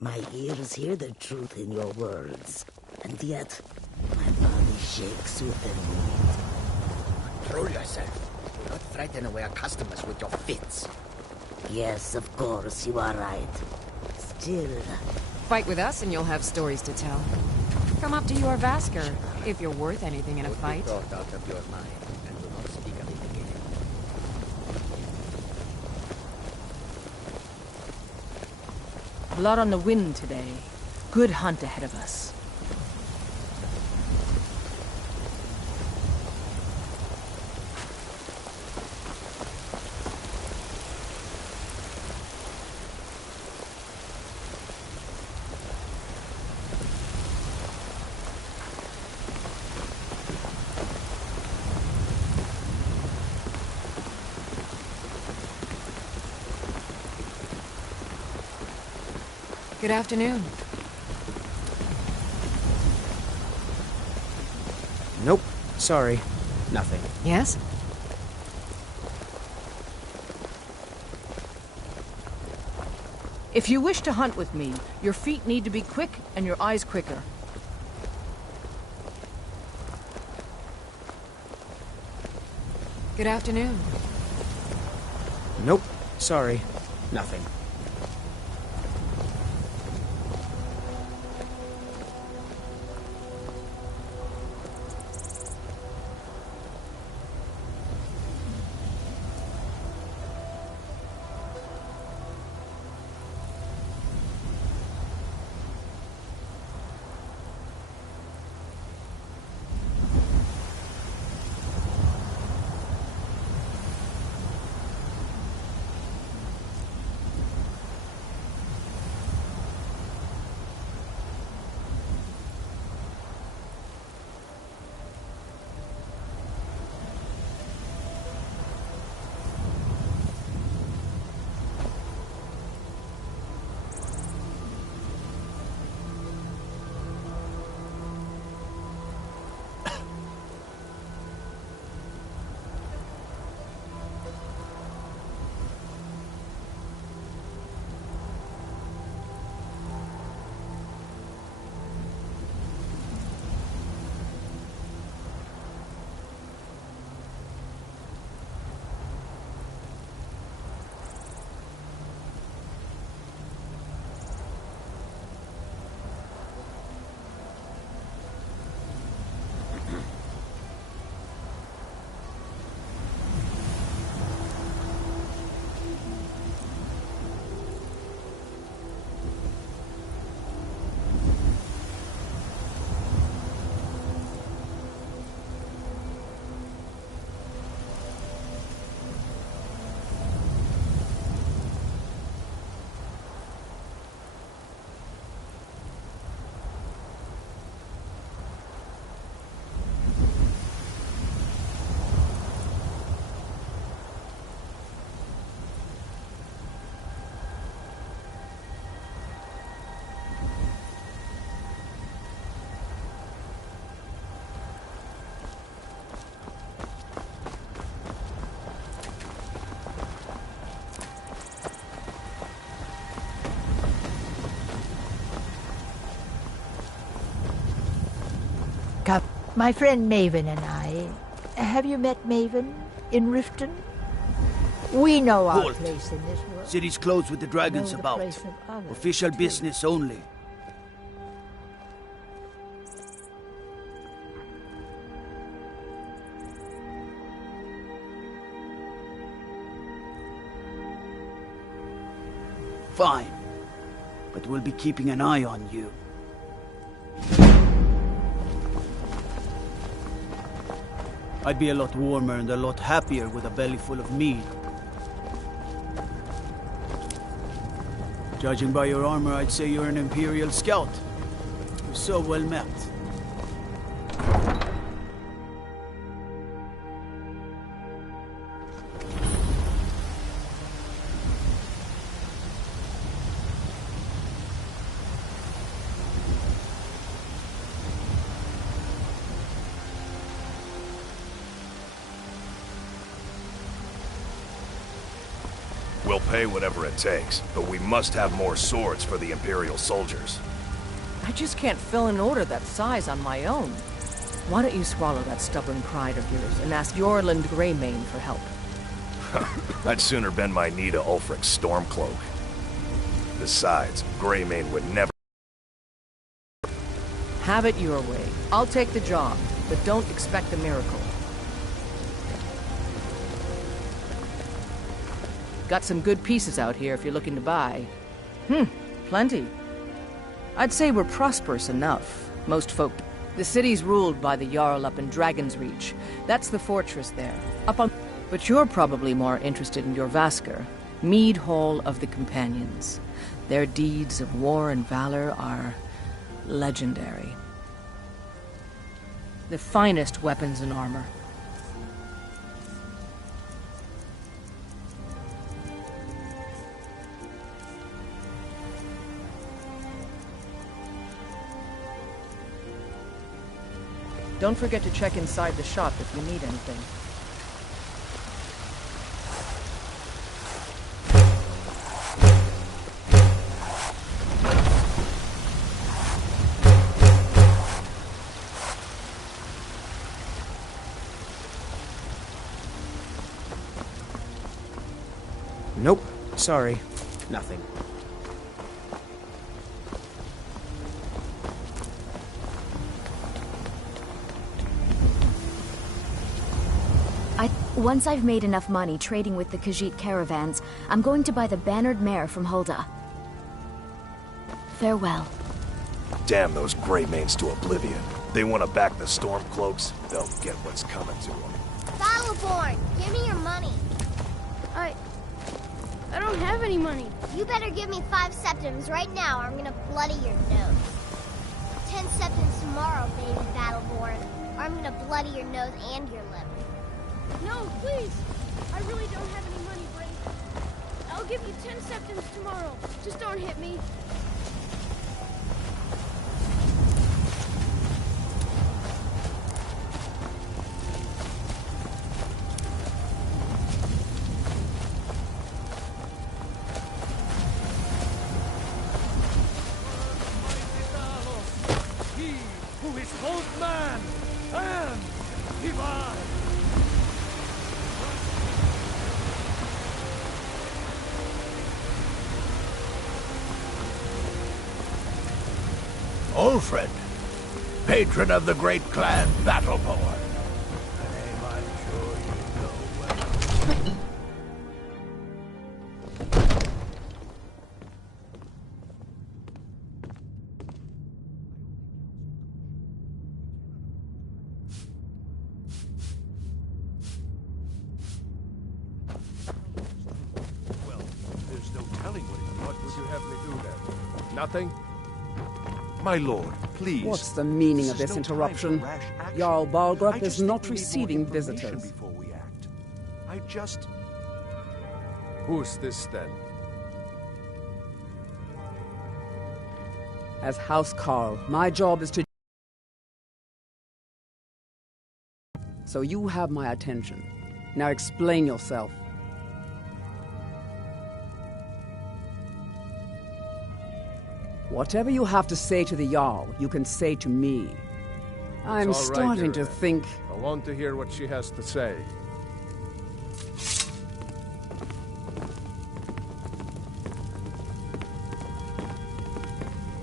My ears hear the truth in your words, and yet my body shakes with the need. Control yourself. Do not frighten away our customers with your fits. Yes, of course, you are right. Still... Fight with us and you'll have stories to tell. Come up to your Vasker, if you're worth anything in a fight. Put the thought out of your mind, and do not speak of it again. Blood on the wind today. Good hunt ahead of us. Good afternoon. Nope. Sorry. Nothing. Yes? If you wish to hunt with me, your feet need to be quick and your eyes quicker. Good afternoon. Nope. Sorry. Nothing. My friend Maven and I. Have you met Maven in Riften? We know our Halt. place in this world. City's closed with the dragons Know the about. place of others, Official too. business only. Fine. But we'll be keeping an eye on you. I'd be a lot warmer and a lot happier with a belly full of meat. Judging by your armor, I'd say you're an Imperial scout. You're so well met. We'll pay whatever it takes, but we must have more swords for the Imperial soldiers. I just can't fill an order that size on my own. Why don't you swallow that stubborn pride of yours and ask Yorland Greymane for help? I'd sooner bend my knee to Ulfric's Stormcloak. Besides, Greymane would never... Have it your way. I'll take the job, but don't expect a miracle. Got some good pieces out here if you're looking to buy. Plenty. I'd say we're prosperous enough. Most folk... The city's ruled by the Jarl up in Dragon's Reach. That's the fortress there, up on... But you're probably more interested in your Vasker, Mead Hall of the Companions. Their deeds of war and valor are legendary. The finest weapons and armor. Don't forget to check inside the shop if you need anything. Nope. Sorry. Nothing. Once I've made enough money trading with the Khajiit caravans, I'm going to buy the bannered mare from Hulda. Farewell. Damn those Greymanes to oblivion. They want to back the Stormcloaks, they'll get what's coming to them. Battleborn, give me your money. I don't have any money. You better give me 5 septims right now or I'm gonna bloody your nose. 10 septims tomorrow, baby Battleborn, or I'm gonna bloody your nose and your lip. No, please! I really don't have any money, Brink. I'll give you 10 septims tomorrow. Just don't hit me. He who is both man and divine! Ulfred, patron of the great clan Battleborn. A name I'm sure you know well. Well, there's no telling what would you have me do then? Nothing? My lord, please. What's the meaning of this interruption? Jarl Balgrup is not receiving visitors. Before we act. I just... Who's this then? As House Carl, my job is to... So you have my attention. Now explain yourself. Whatever you have to say to the Jarl, you can say to me. I'm starting to think... I want to hear what she has to say.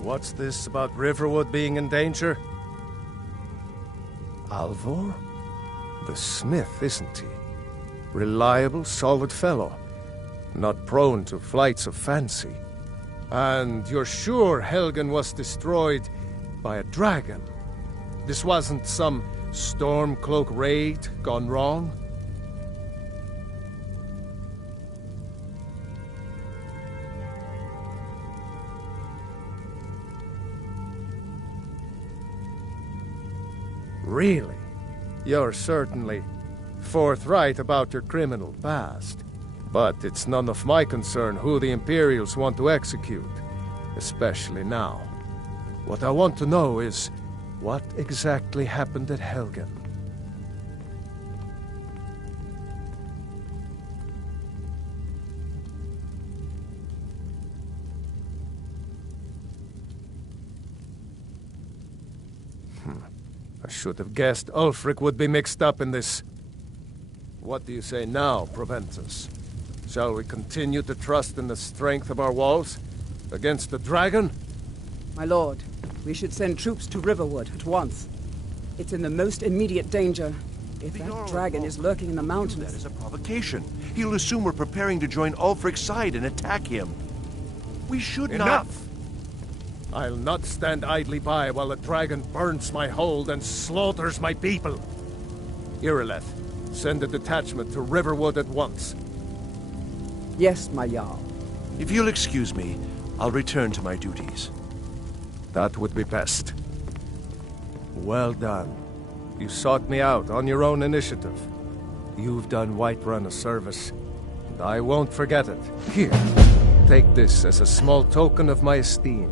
What's this about Riverwood being in danger? Alvor? The smith, isn't he? Reliable, solid fellow. Not prone to flights of fancy. And you're sure Helgen was destroyed by a dragon? This wasn't some Stormcloak raid gone wrong? Really? You're certainly forthright about your criminal past. But it's none of my concern who the Imperials want to execute, especially now. What I want to know is, what exactly happened at Helgen? I should have guessed Ulfric would be mixed up in this. What do you say now, Proventus? Shall we continue to trust in the strength of our walls? Against the dragon? My lord, we should send troops to Riverwood at once. It's in the most immediate danger. If that dragon is lurking in the mountains... That is a provocation. He'll assume we're preparing to join Ulfric's side and attack him. We should not... Enough! I'll not stand idly by while the dragon burns my hold and slaughters my people. Irileth, send a detachment to Riverwood at once. Yes, my Jarl. If you'll excuse me, I'll return to my duties. That would be best. Well done. You sought me out on your own initiative. You've done Whiterun a service, and I won't forget it. Here, take this as a small token of my esteem.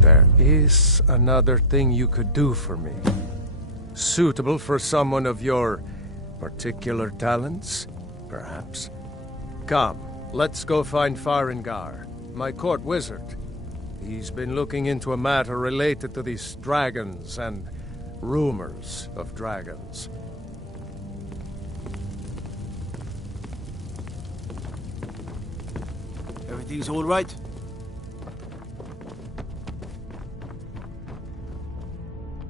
There is another thing you could do for me. Suitable for someone of your particular talents, perhaps. Come, let's go find Farengar, my court wizard. He's been looking into a matter related to these dragons and rumors of dragons. Everything's all right?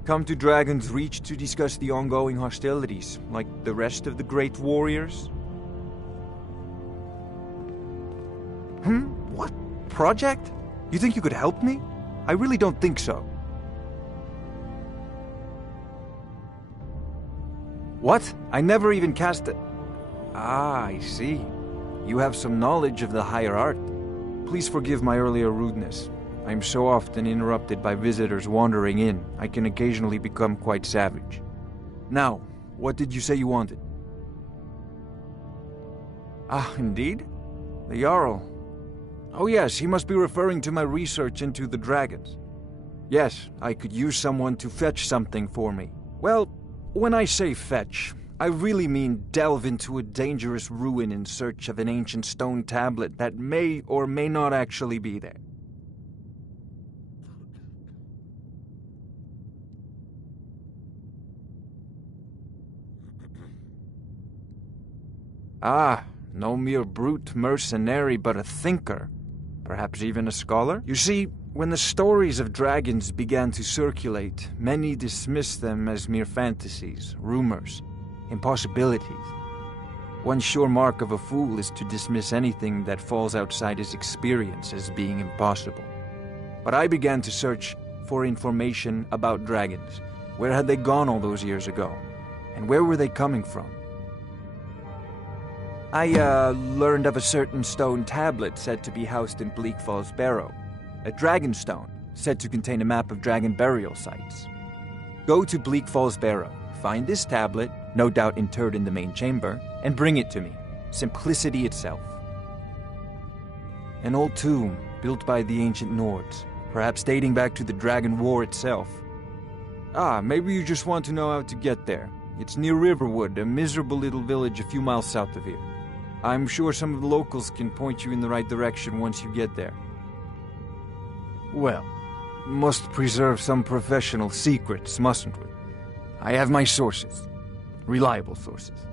Come to Dragon's Reach to discuss the ongoing hostilities, like the rest of the great warriors? What? Project? You think you could help me? I really don't think so. What? I never even cast a... Ah, I see. You have some knowledge of the higher art. Please forgive my earlier rudeness. I am so often interrupted by visitors wandering in, I can occasionally become quite savage. Now, what did you say you wanted? Ah, indeed? The Jarl. Oh yes, he must be referring to my research into the dragons. Yes, I could use someone to fetch something for me. Well, when I say fetch, I really mean delve into a dangerous ruin in search of an ancient stone tablet that may or may not actually be there. Ah, no mere brute mercenary, but a thinker. Perhaps even a scholar? You see, when the stories of dragons began to circulate, many dismissed them as mere fantasies, rumors, impossibilities. One sure mark of a fool is to dismiss anything that falls outside his experience as being impossible. But I began to search for information about dragons. Where had they gone all those years ago? And where were they coming from? I learned of a certain stone tablet said to be housed in Bleak Falls Barrow. A dragon stone, said to contain a map of dragon burial sites. Go to Bleak Falls Barrow, find this tablet, no doubt interred in the main chamber, and bring it to me. Simplicity itself. An old tomb, built by the ancient Nords, perhaps dating back to the Dragon War itself. Ah, maybe you just want to know how to get there. It's near Riverwood, a miserable little village a few miles south of here. I'm sure some of the locals can point you in the right direction once you get there. Well, must preserve some professional secrets, mustn't we? I have my sources. Reliable sources.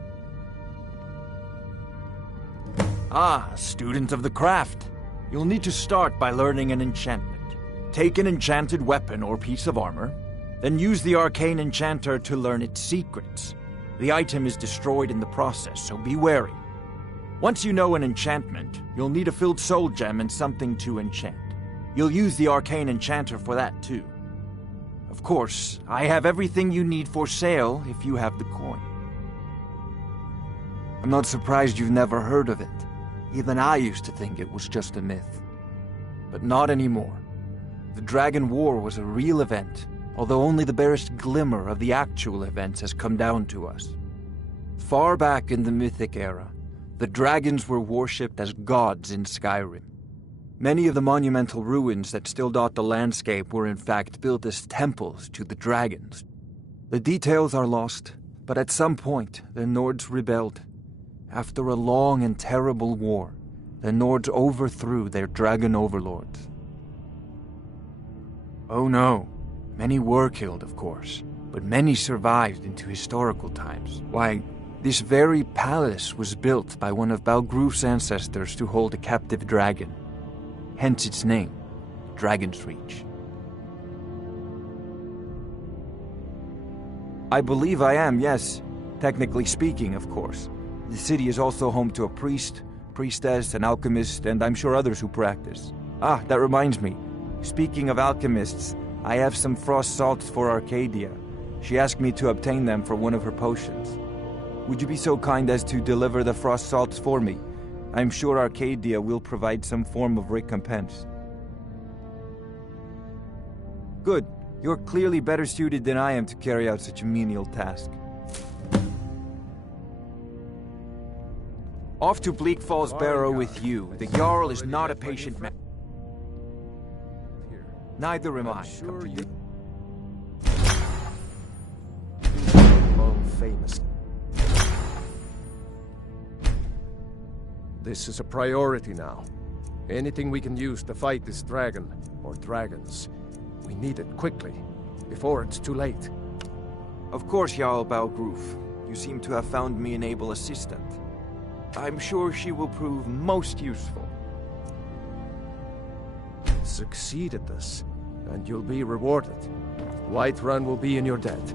Ah, student of the craft. You'll need to start by learning an enchantment. Take an enchanted weapon or piece of armor, then use the arcane enchanter to learn its secrets. The item is destroyed in the process, so be wary. Once you know an enchantment, you'll need a filled soul gem and something to enchant. You'll use the arcane enchanter for that too. Of course, I have everything you need for sale if you have the coin. I'm not surprised you've never heard of it. Even I used to think it was just a myth. But not anymore. The Dragon War was a real event, although only the barest glimmer of the actual events has come down to us. Far back in the Mythic era, the dragons were worshipped as gods in Skyrim. Many of the monumental ruins that still dot the landscape were in fact built as temples to the dragons. The details are lost, but at some point the Nords rebelled. After a long and terrible war, the Nords overthrew their dragon overlords. Oh no, many were killed, of course, but many survived into historical times. Why, this very palace was built by one of Balgruf's ancestors to hold a captive dragon. Hence its name, Dragon's Reach. I believe I am, yes. Technically speaking, of course. The city is also home to a priest, priestess, an alchemist, and I'm sure others who practice. Ah, that reminds me. Speaking of alchemists, I have some frost salts for Arcadia. She asked me to obtain them for one of her potions. Would you be so kind as to deliver the frost salts for me? I'm sure Arcadia will provide some form of recompense. Good. You're clearly better suited than I am to carry out such a menial task. Off to Bleak Falls Barrow with you. The Jarl is not a patient man. Neither am I. Sure you... famous. This is a priority now. Anything we can use to fight this dragon, or dragons, we need it quickly, before it's too late. Of course, Jarl Balgruf. You seem to have found me an able assistant. I'm sure she will prove most useful. Succeed at this, and you'll be rewarded. Whiterun will be in your debt.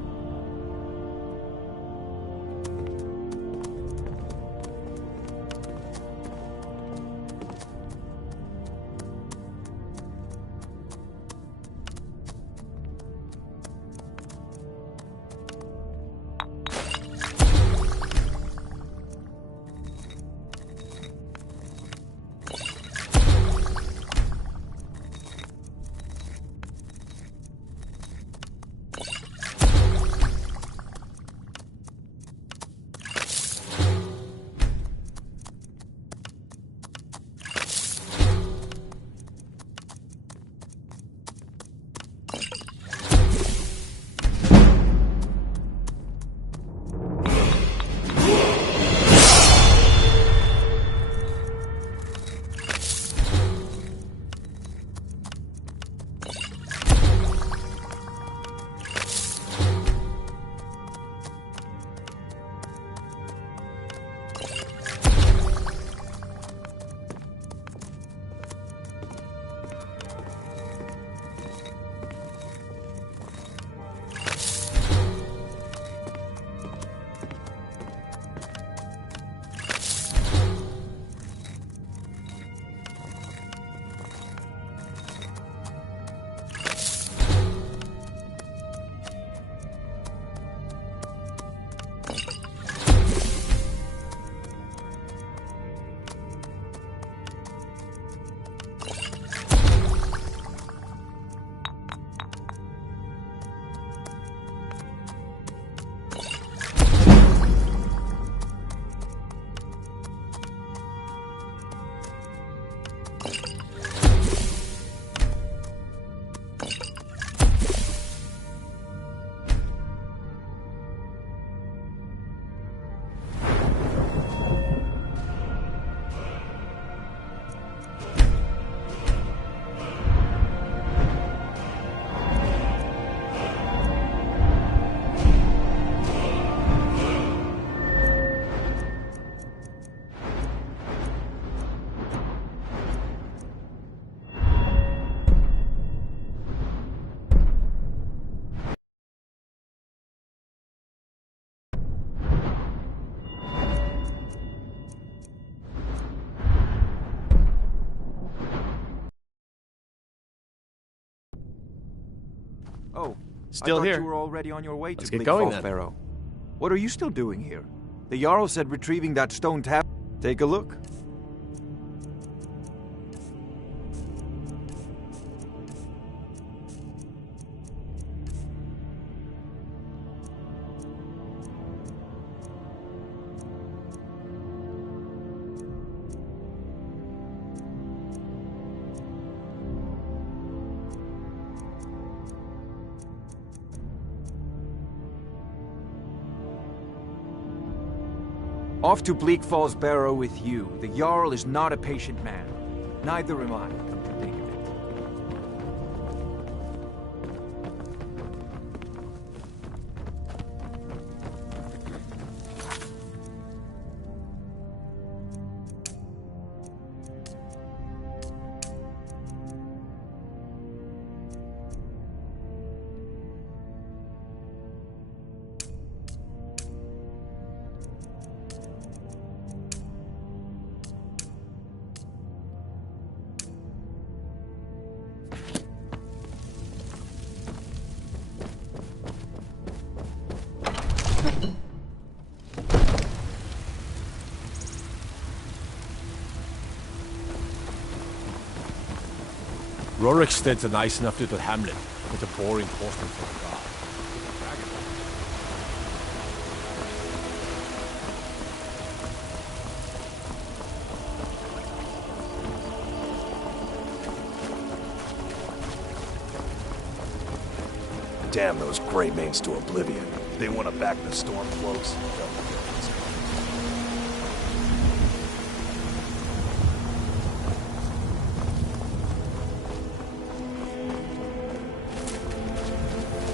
Oh, still I thought here. You were already on your way Let's to get Bleak going Falls then. Barrow. What are you still doing here? The Jarl said retrieving that stone tab. Take a look. Off to Bleak Falls Barrow with you. The Jarl is not a patient man. Neither am I, come to think of it. Roriksted's a nice enough little hamlet, but a boring postman for a god. Damn those Grey Manes to oblivion. They want to back the Stormcloaks.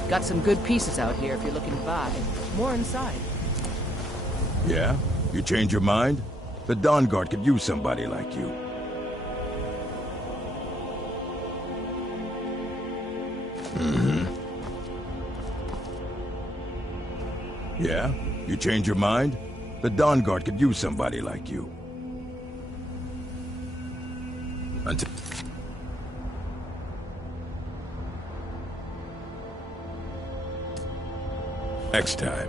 Got some good pieces out here if you're looking to buy. More inside. Yeah? You change your mind? The Dawn Guard could use somebody like you. Yeah? You change your mind? The Dawn Guard could use somebody like you. Until... next time.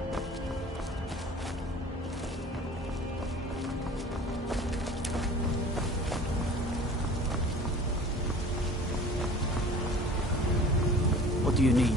What do you need?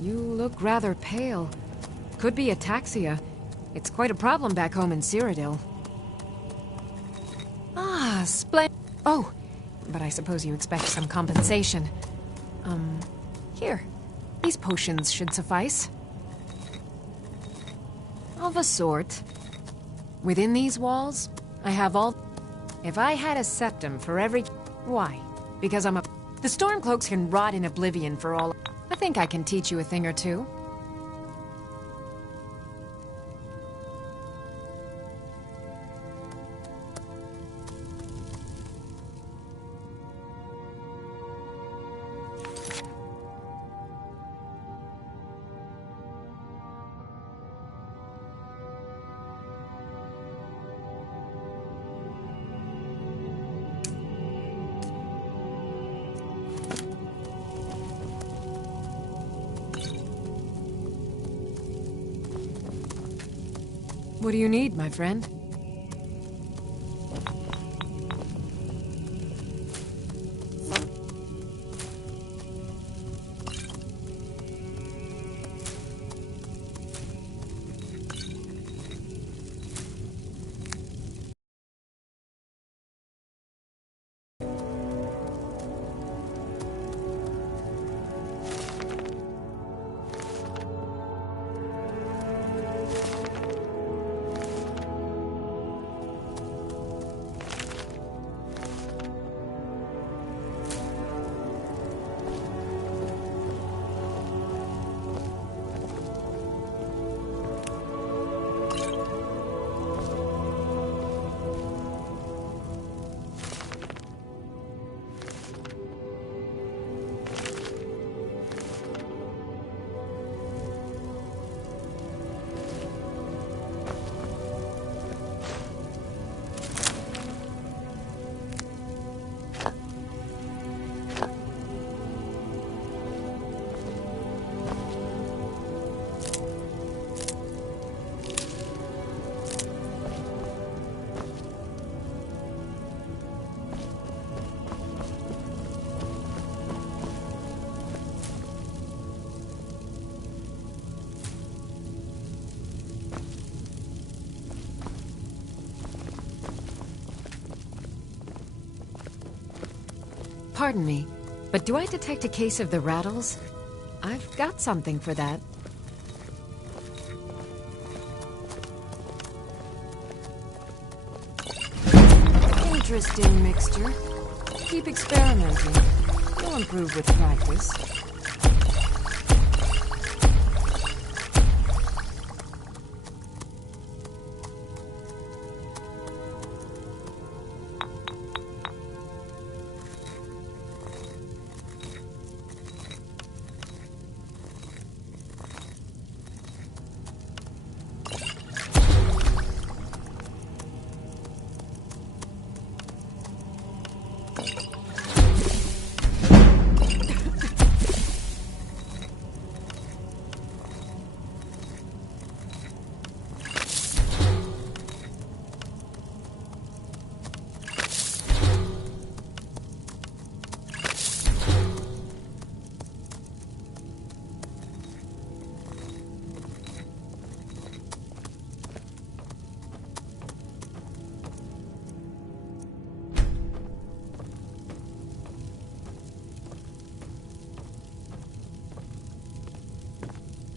You look rather pale. Could be ataxia. It's quite a problem back home in Cyrodiil. Ah, splendid. Oh, but I suppose you expect some compensation. Here. These potions should suffice. Of a sort. Within these walls, I have all... If I had a septum for every... Why? Because I'm a... The Stormcloaks can rot in oblivion for all... I think I can teach you a thing or two. What do you need, my friend? Pardon me, but do I detect a case of the rattles? I've got something for that. Interesting mixture. Keep experimenting. You'll improve with practice.